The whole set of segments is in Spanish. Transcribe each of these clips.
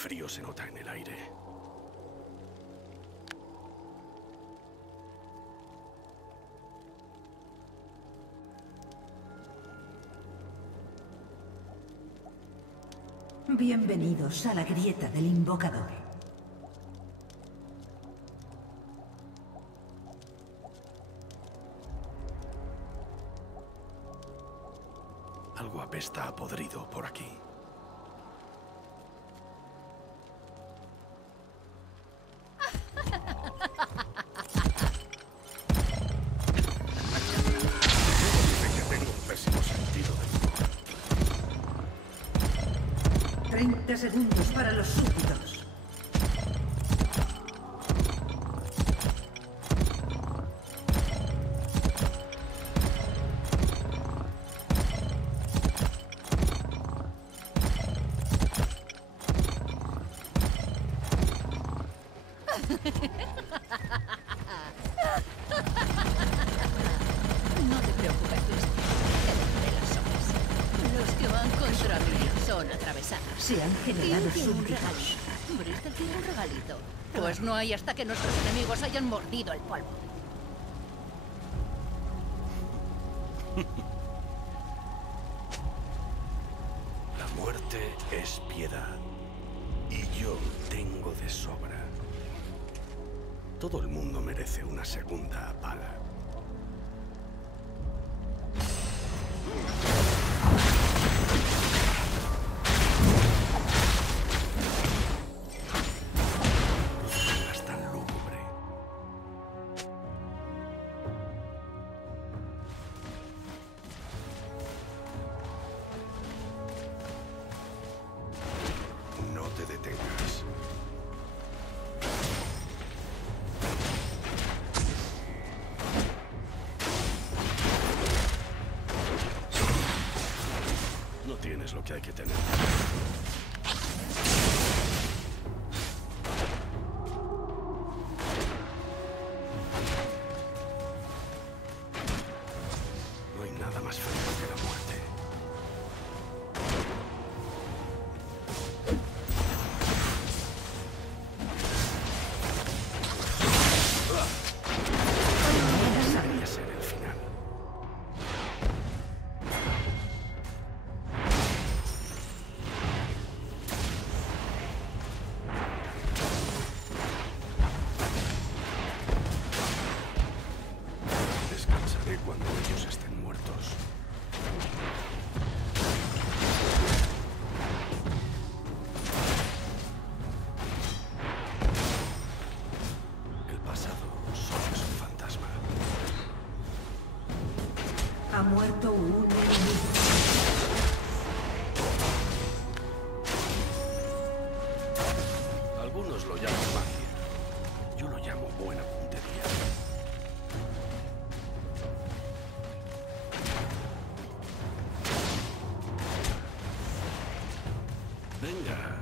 frío se nota en el aire. Bienvenidos a la grieta del invocador. Algo apesta a podrido por aquí. Dicen que tengo un pésimo sentido del humor. 30 segundos para los súbditos. No te preocupes, Cristo. Te daré las hojas. Los que van contra mí son atravesadas. Se han generado ¿Quién tiene un súbditos. regalito? ¿Bristol tiene un regalito? Pues no hay hasta que nuestros enemigos hayan mordido el polvo. La muerte es piedad. Y yo tengo de sobra. Todo el mundo merece una segunda pala. Es tan lúgubre. No te detengas. No tienes lo que hay que tener. No hay nada más frío que la muerte. Debería ser el final. Descansaré cuando ellos estén muertos. El pasado solo es un fantasma. Ha muerto un enemigo. Algunos lo llaman magia. Yo lo llamo buena puntería. Venga,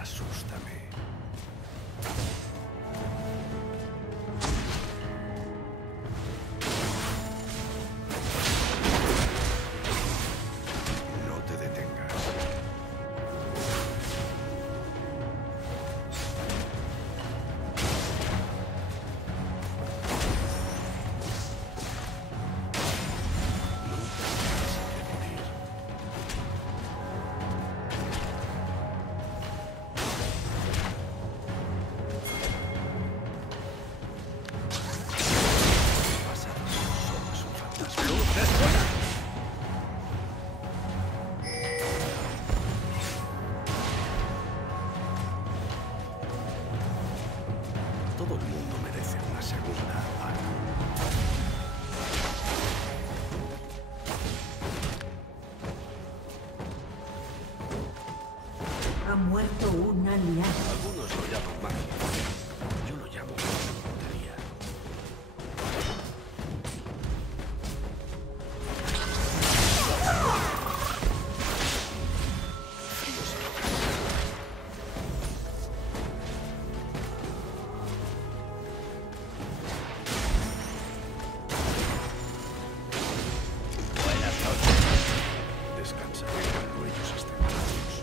asústame. No te detengas. Nunca tendrás que morir. El pasado solo es un fantasma. Todo el mundo merece una segunda bala. Ha muerto un aliado. Algunos lo llaman magia. Yo lo llamo buena puntería. Frío se nota. Buenas noches. Descansaré cuando ellos estén muertos.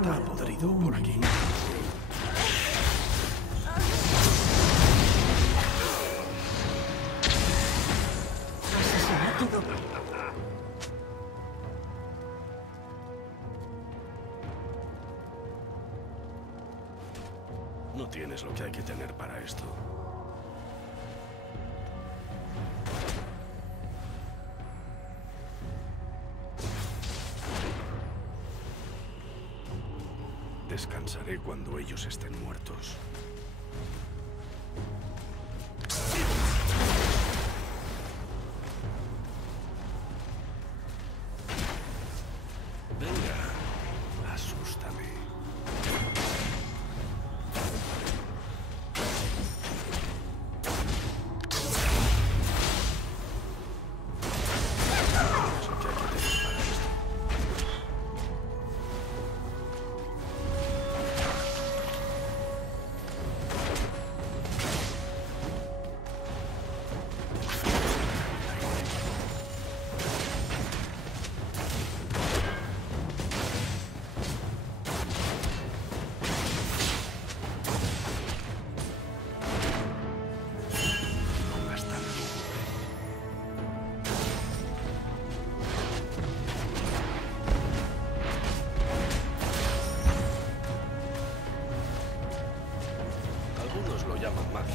está podrido por aquí. Asesinato doble. No tienes lo que hay que tener para esto. Descansaré cuando ellos estén muertos. Venga, asústame. Algunos lo llaman magia.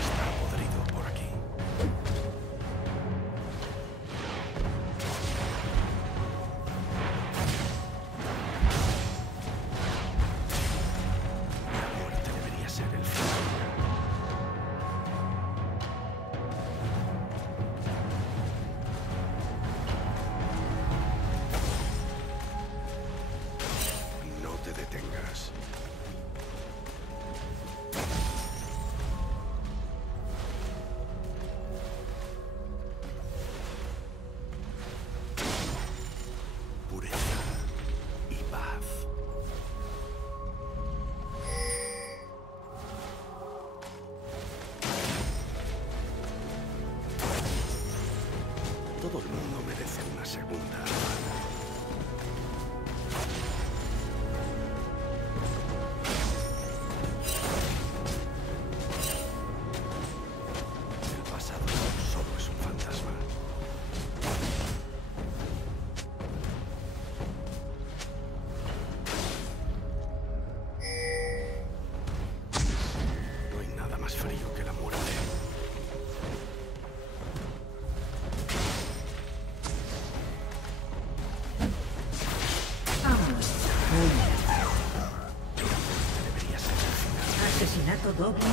Está podrido por aquí. La muerte debería ser el final. No te detengas. Pureza y paz. Todo el mundo merece una segunda. El pasado solo es un fantasma. No hay nada más frío que la muerte. Ha muerto. Debería ser el final. Asesinato doble.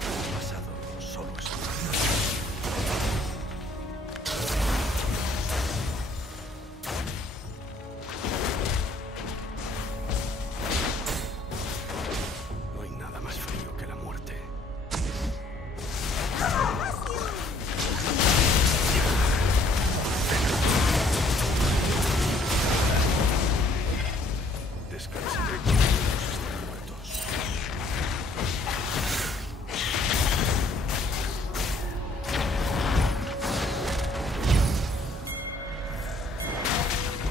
El pasado solo es un fantasma. No hay nada más frío que la muerte. Descansaré cuando ellos estén muertos.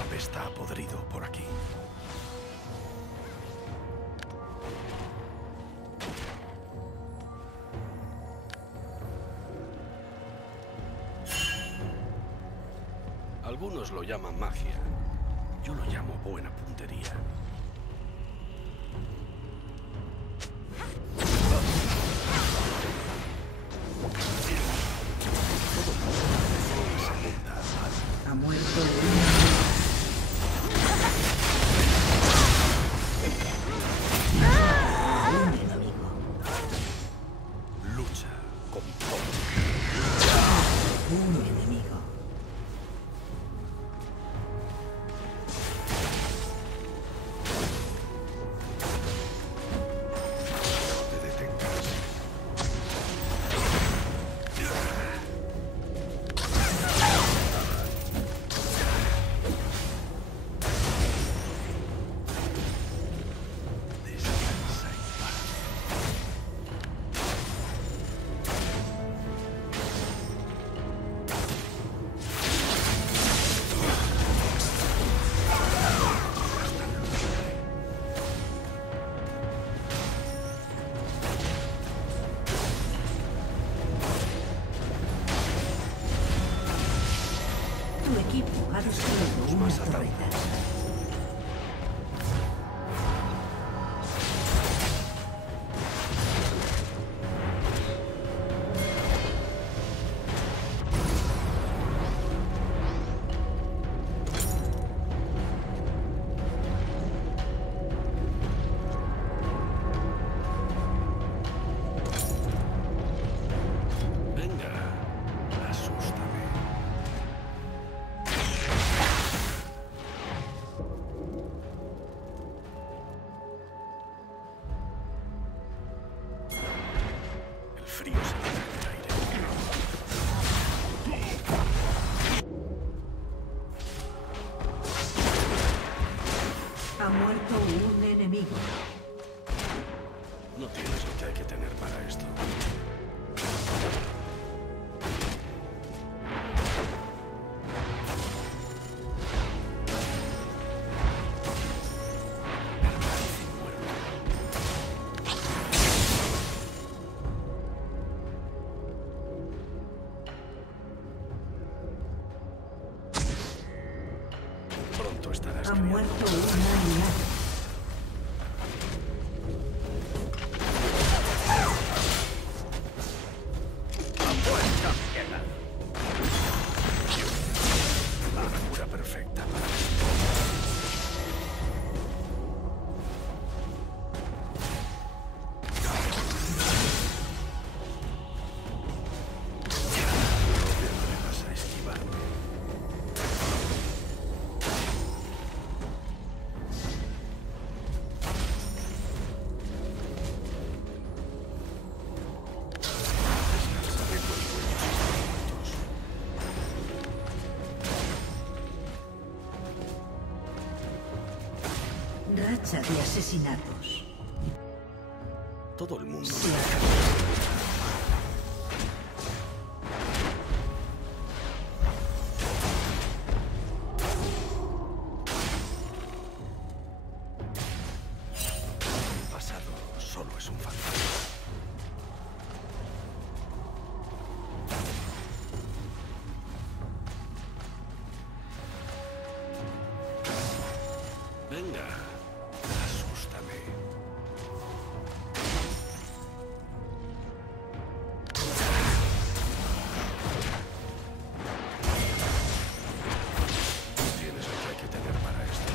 Apesta a podrido por aquí. Algunos lo llaman magia. Yo lo llamo buena puntería. Todo el mundo merece una segunda. Ha muerto uno. Un enemigo. Lucha con todo. Un enemigo. Ha destruido una torreta. Venga, asústame. El frío se queda en el aire. Ha muerto un enemigo. No tienes lo que hay que tener para esto. Pronto estarás Ha criado. muerto un aliado. La cura perfecta. No le vas a esquivarme. Descansaré con sueños infinitos. Racha de asesinatos. Todo el mundo. Sí. El pasado solo es un fantasma. Venga, asústame. No tienes lo que hay que tener para esto.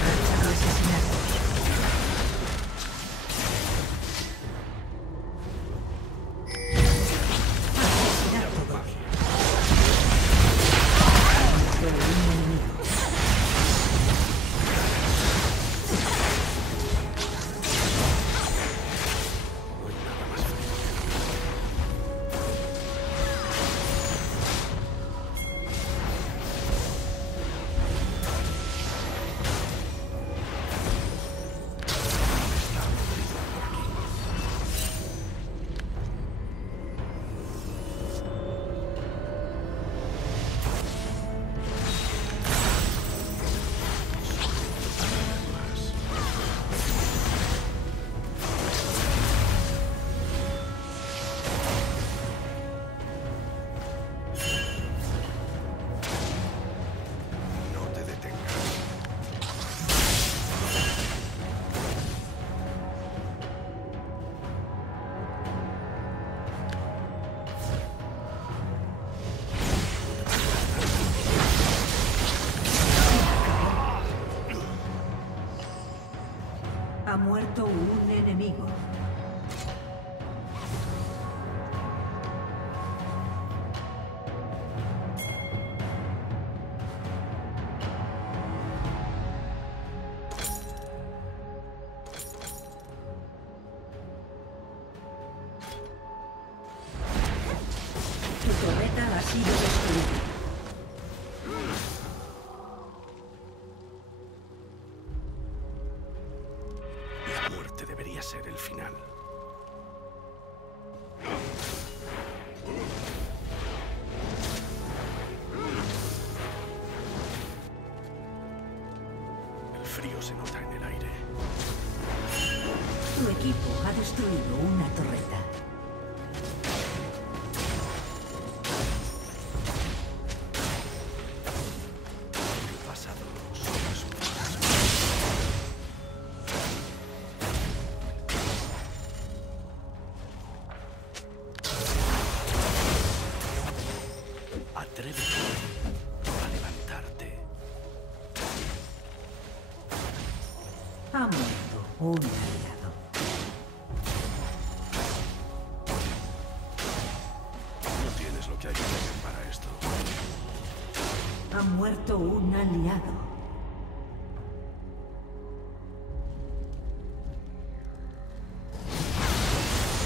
Racha de asesinatos. Asesinato doble. Ha muerto un enemigo. No hay nada más frío que la muerte. Está aburrido por aquí. Más. No te detengas. Ha muerto un enemigo. Tu torreta ha sido destruida. La muerte debería ser el final. frío se nota en el aire. Tu equipo ha destruido una torreta. El pasado solo es un fantasma. Atrévete a levantarte. Ha muerto un aliado. No tienes lo que hay que tener para esto. Ha muerto un aliado.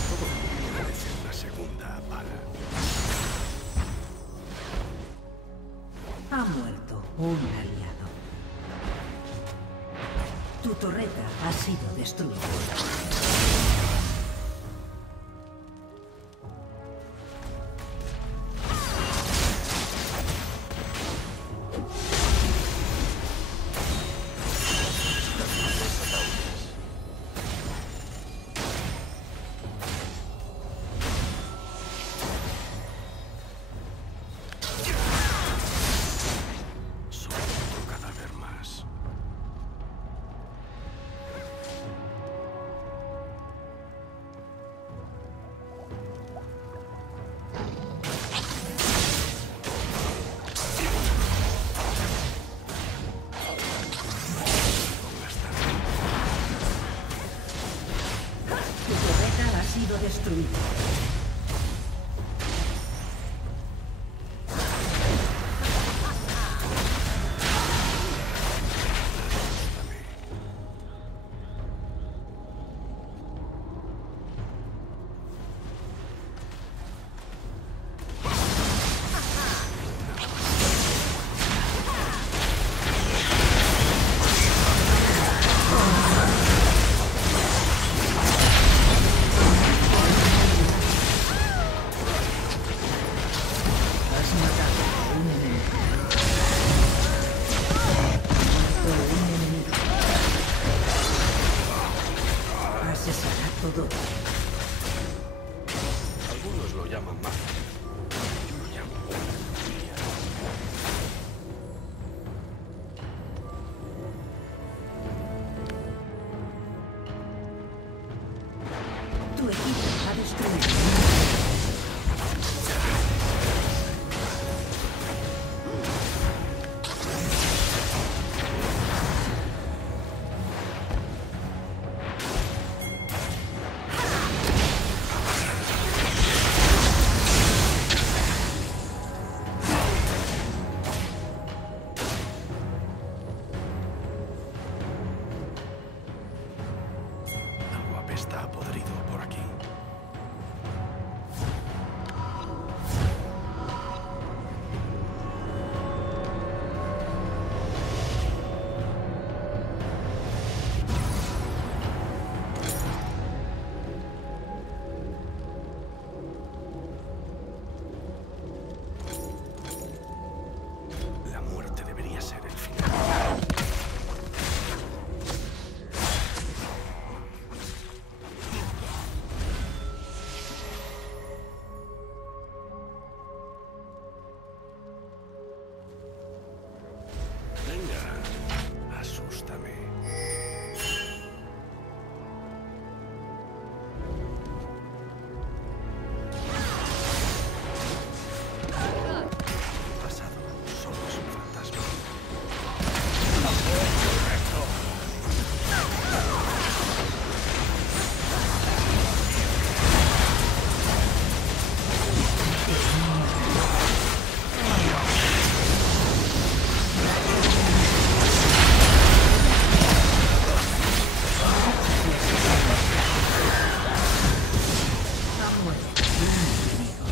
Todo el mundo merece una segunda bala. Ha muerto un aliado. Tu torreta ha sido destruida. Solo otro cadáver más. Tu torreta ha sido destruida. Has matado a un enemigo. Muerto un enemigo. Asesinato doble. Algunos lo llaman mal. Yo lo llamo familia. Tu equipo ha destruido. Algo apesta a podrido por aquí. La muerte debería ser el final. Venga, asústame. El pasado solo es un fantasma. Ha muerto un enemigo.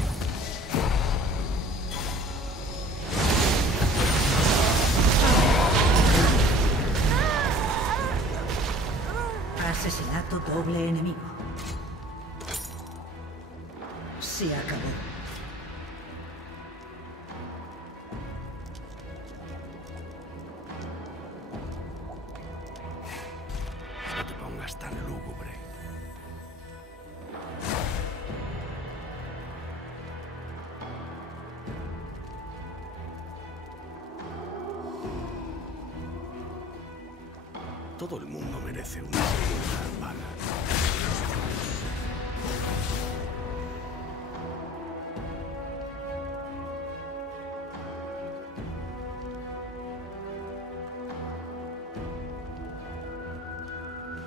Asesinato doble enemigo. Se acabó. Todo el mundo merece una segunda bala.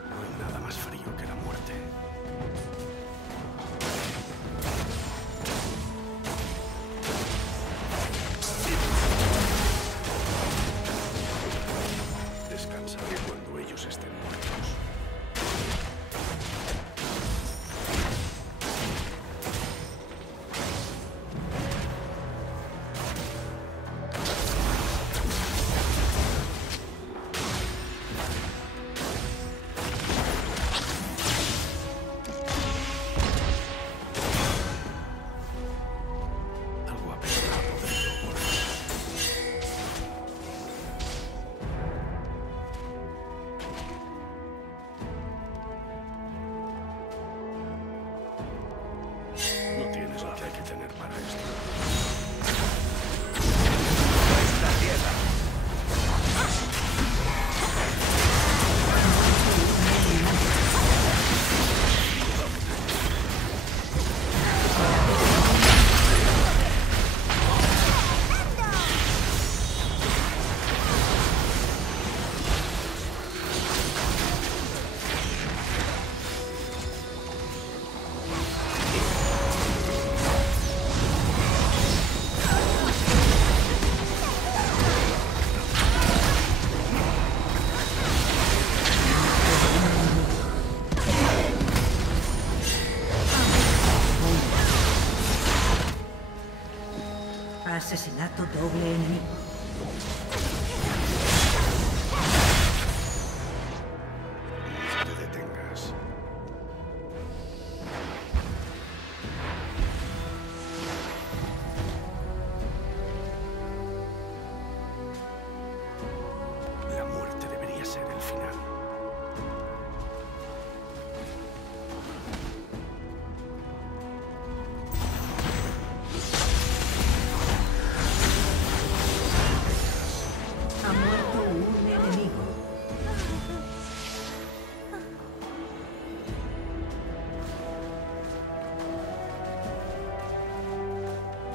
No hay nada más frío que la muerte. Descansaré cuando ellos estén muertos. Algo apesta a podrido por aquí. No tienes lo que hay que tener para esto. ¡Esta tierra! Asesinato doble enemigo. No te detengas. La muerte debería ser el final. Ha muerto un enemigo.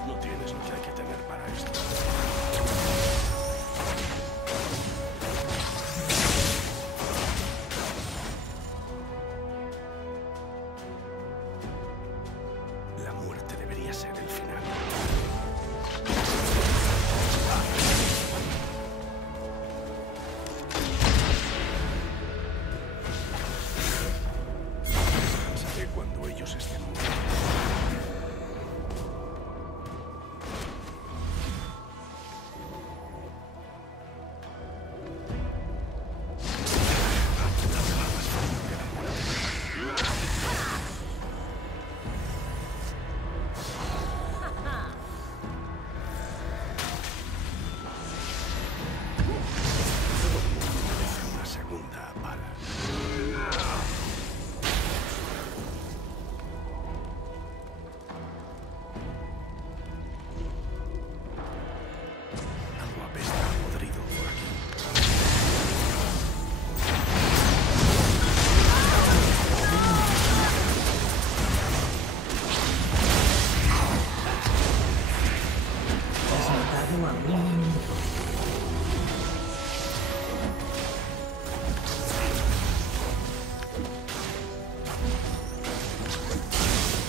No tienes lo que hay que tener para esto. La muerte debería ser el final. Descansaré cuando ellos estén muertos. Merece una segunda bala. Algo apesta a podrido por aquí. Has matado a un enemigo.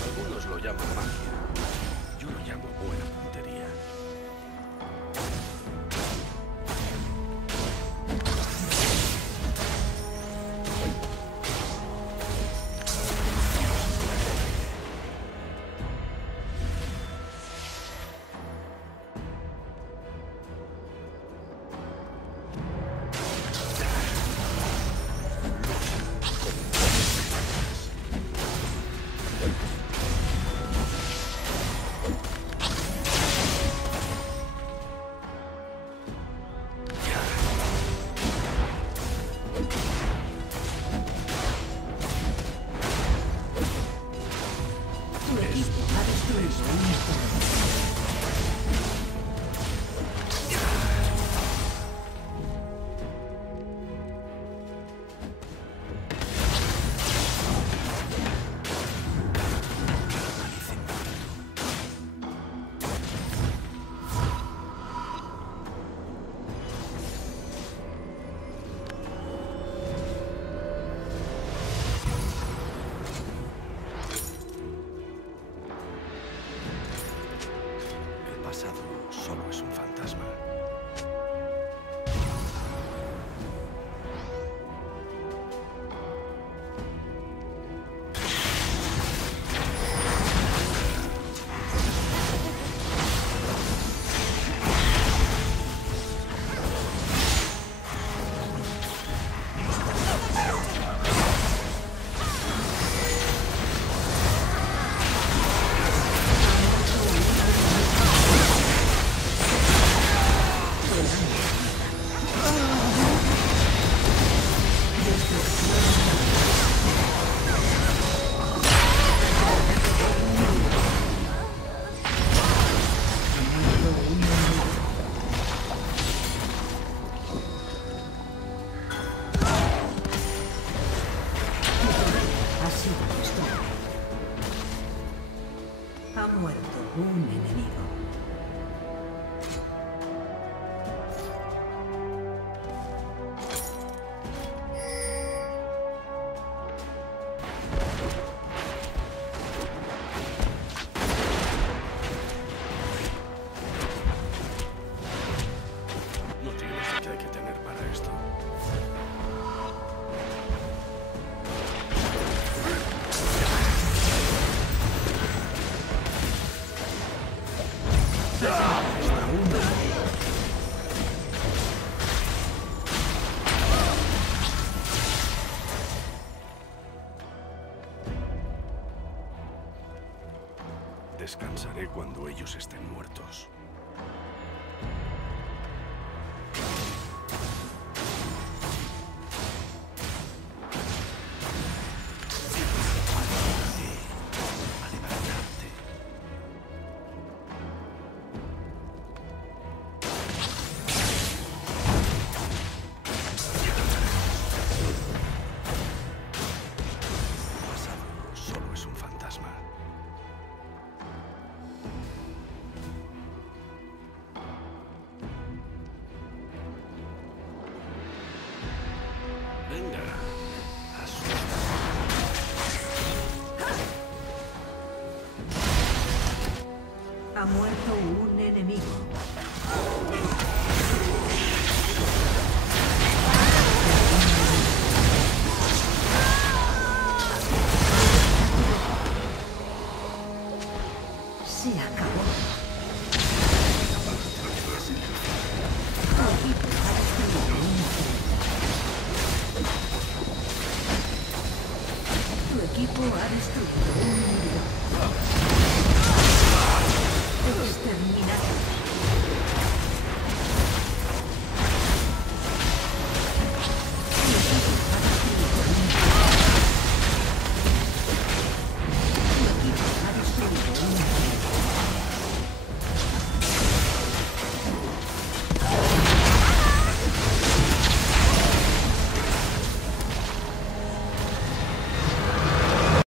Algunos lo llaman magia. Yo lo llamo buena puntería. Tu equipo ha destruido un torre. pasado solo es un fantasma. Ha muerto un enemigo. No tienes lo que hay que tener para esto. Descansaré cuando ellos estén muertos. A levantarte. El pasado solo es un fantasma. Venga, asusta. Ha muerto un enemigo. Se acabó. Tu equipo ha destruido un